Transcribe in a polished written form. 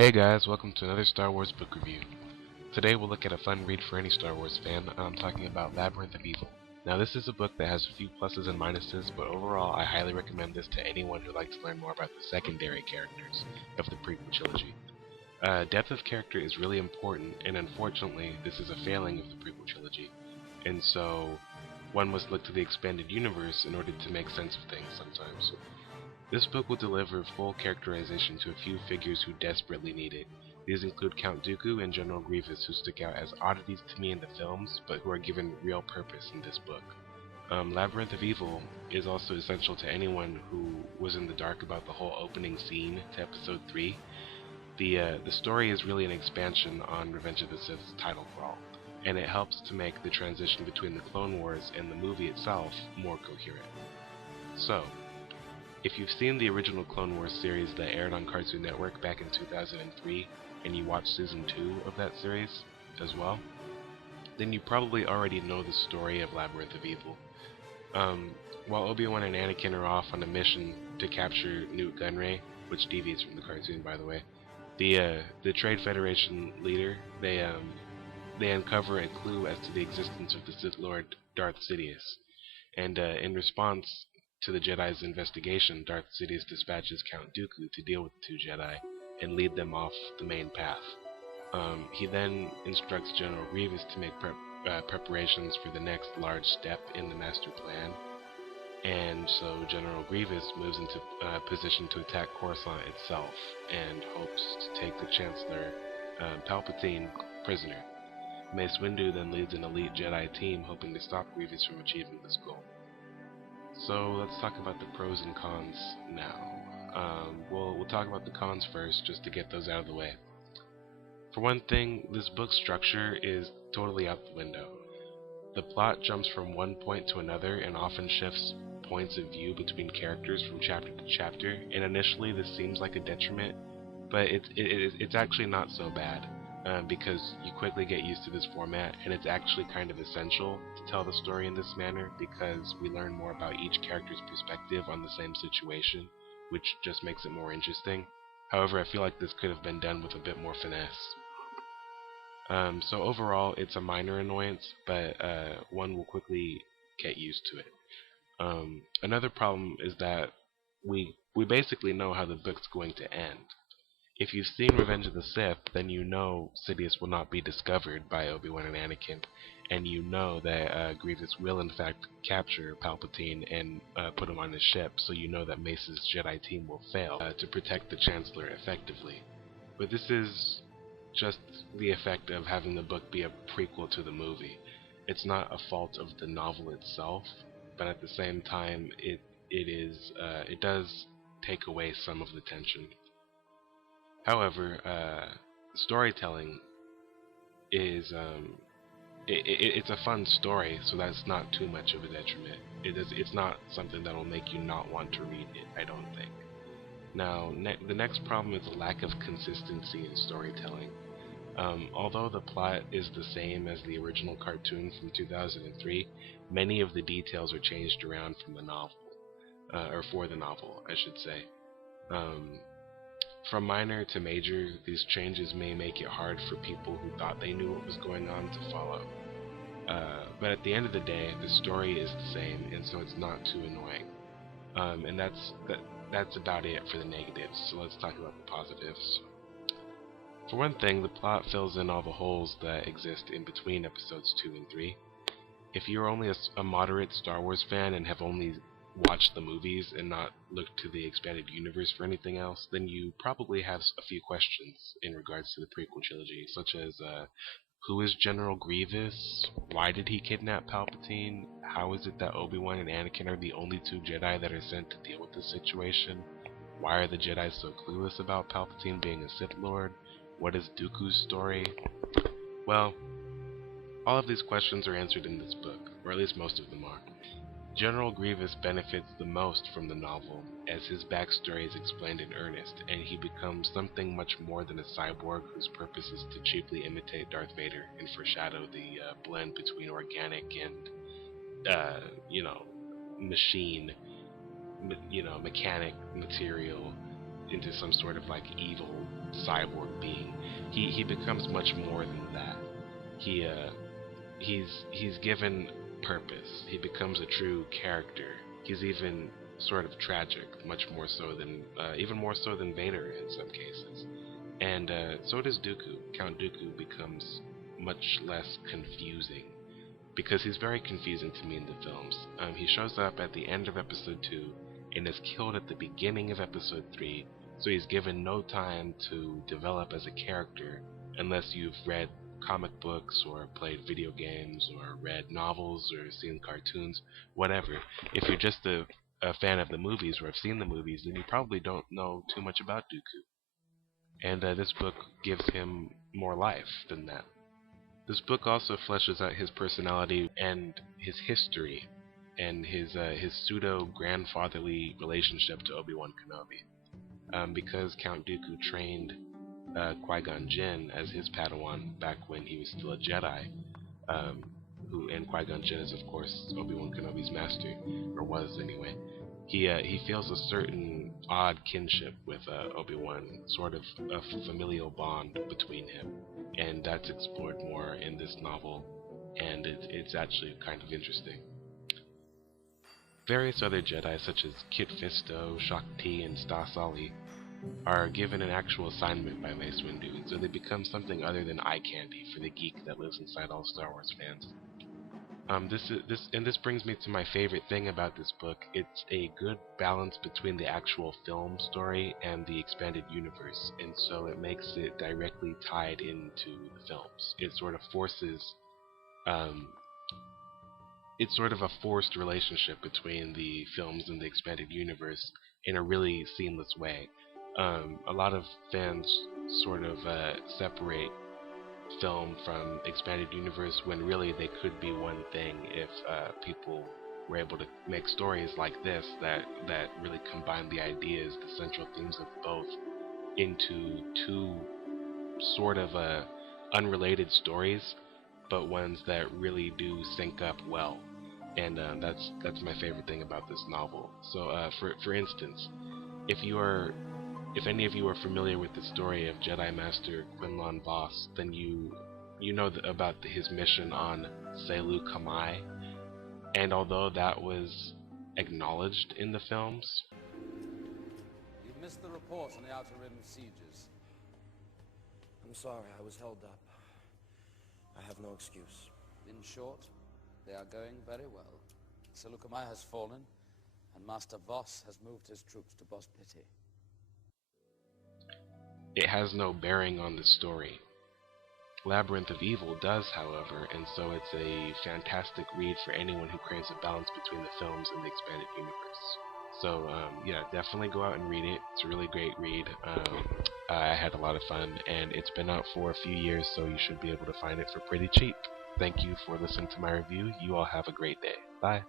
Hey guys, welcome to another Star Wars book review. Today we'll look at a fun read for any Star Wars fan, and I'm talking about Labyrinth of Evil. Now this is a book that has a few pluses and minuses, but overall I highly recommend this to anyone who likes to learn more about the secondary characters of the prequel trilogy. Depth of character is really important, and unfortunately this is a failing of the prequel trilogy, and so one must look to the expanded universe in order to make sense of things sometimes. This book will deliver full characterization to a few figures who desperately need it. These include Count Dooku and General Grievous, who stick out as oddities to me in the films, but who are given real purpose in this book. Labyrinth of Evil is also essential to anyone who was in the dark about the whole opening scene to Episode 3. The story is really an expansion on Revenge of the Sith's title crawl, and it helps to make the transition between the Clone Wars and the movie itself more coherent. So, if you've seen the original Clone Wars series that aired on Cartoon Network back in 2003, and you watched Season 2 of that series as well, then you probably already know the story of Labyrinth of Evil. While Obi-Wan and Anakin are off on a mission to capture Newt Gunray, which deviates from the cartoon by the way, the Trade Federation leader, they uncover a clue as to the existence of the Sith Lord Darth Sidious, and in response to the Jedi's investigation, Darth Sidious dispatches Count Dooku to deal with the two Jedi and lead them off the main path. He then instructs General Grievous to make preparations for the next large step in the master plan, and so General Grievous moves into position to attack Coruscant itself and hopes to take the Chancellor Palpatine prisoner. Mace Windu then leads an elite Jedi team hoping to stop Grievous from achieving this goal. So let's talk about the pros and cons now. We'll talk about the cons first, just to get those out of the way. For one thing, this book's structure is totally out the window. The plot jumps from one point to another and often shifts points of view between characters from chapter to chapter, and initially this seems like a detriment, but it's actually not so bad. Because you quickly get used to this format, and it's actually kind of essential to tell the story in this manner because we learn more about each character's perspective on the same situation, which just makes it more interesting. However, I feel like this could have been done with a bit more finesse. So overall, it's a minor annoyance, but one will quickly get used to it. Another problem is that we basically know how the book's going to end. If you've seen Revenge of the Sith, then you know Sidious will not be discovered by Obi-Wan and Anakin, and you know that Grievous will in fact capture Palpatine and put him on his ship, so you know that Mace's Jedi team will fail to protect the Chancellor effectively. But this is just the effect of having the book be a prequel to the movie. It's not a fault of the novel itself, but at the same time it does take away some of the tension. However, storytelling is it's a fun story, so that's not too much of a detriment. It's not something that'll make you not want to read it, I don't think. Now, the next problem is a lack of consistency in storytelling. Although the plot is the same as the original cartoon from 2003, many of the details are changed around from the novel, or for the novel, I should say. From minor to major, these changes may make it hard for people who thought they knew what was going on to follow. But at the end of the day, the story is the same, and so it's not too annoying. And that's about it for the negatives, so let's talk about the positives. For one thing, the plot fills in all the holes that exist in between episodes 2 and 3. If you're only a moderate Star Wars fan and have only watched the movies and not looked to the expanded universe for anything else, then you probably have a few questions in regards to the prequel trilogy, such as who is General Grievous? Why did he kidnap Palpatine? How is it that Obi-Wan and Anakin are the only two Jedi that are sent to deal with this situation? Why are the Jedi so clueless about Palpatine being a Sith Lord? What is Dooku's story? Well, all of these questions are answered in this book, or at least most of them are. General Grievous benefits the most from the novel, as his backstory is explained in earnest, and he becomes something much more than a cyborg whose purpose is to cheaply imitate Darth Vader and foreshadow the blend between organic and, machine, mechanic material into some sort of like evil cyborg being. He becomes much more than that. He's given purpose. He becomes a true character. He's even sort of tragic, much more so than even more so than Vader in some cases. And so does Dooku. Count Dooku becomes much less confusing, because he's very confusing to me in the films. He shows up at the end of Episode 2 and is killed at the beginning of Episode 3, so he's given no time to develop as a character unless you've read comic books or played video games or read novels or seen cartoons, whatever. If you're just a fan of the movies or have seen the movies, then you probably don't know too much about Dooku. And this book gives him more life than that. This book also fleshes out his personality and his history and his pseudo-grandfatherly relationship to Obi-Wan Kenobi. Because Count Dooku trained Qui-Gon Jinn as his Padawan back when he was still a Jedi, and Qui-Gon Jinn is of course Obi-Wan Kenobi's master, or was anyway. He feels a certain odd kinship with Obi-Wan, sort of a familial bond between him, and that's explored more in this novel, and it's actually kind of interesting. Various other Jedi, such as Kit Fisto, Shaak Ti, and Stas Ali, are given an actual assignment by Mace Windu, and so they become something other than eye candy for the geek that lives inside all Star Wars fans. This brings me to my favorite thing about this book. It's a good balance between the actual film story and the expanded universe, and so it makes it directly tied into the films. It sort of forces, it's sort of a forced relationship between the films and the expanded universe in a really seamless way. A lot of fans sort of separate film from expanded universe when really they could be one thing if people were able to make stories like this that really combine the ideas, the central themes of both into two sort of unrelated stories, but ones that really do sync up well. And that's my favorite thing about this novel. So for instance, if any of you are familiar with the story of Jedi Master Quinlan Vos, then you know about his mission on Selu Kamai, and although that was acknowledged in the films, You've missed the report on the Outer Rim sieges. I'm sorry, I was held up. I have no excuse. In short, they are going very well. Selu Kamai has fallen, and Master Vos has moved his troops to Bos Pitti. it has no bearing on the story. Labyrinth of Evil does, however, and so it's a fantastic read for anyone who craves a balance between the films and the expanded universe. So, yeah, definitely go out and read it. It's a really great read. I had a lot of fun, and it's been out for a few years, so you should be able to find it for pretty cheap. Thank you for listening to my review. You all have a great day. Bye.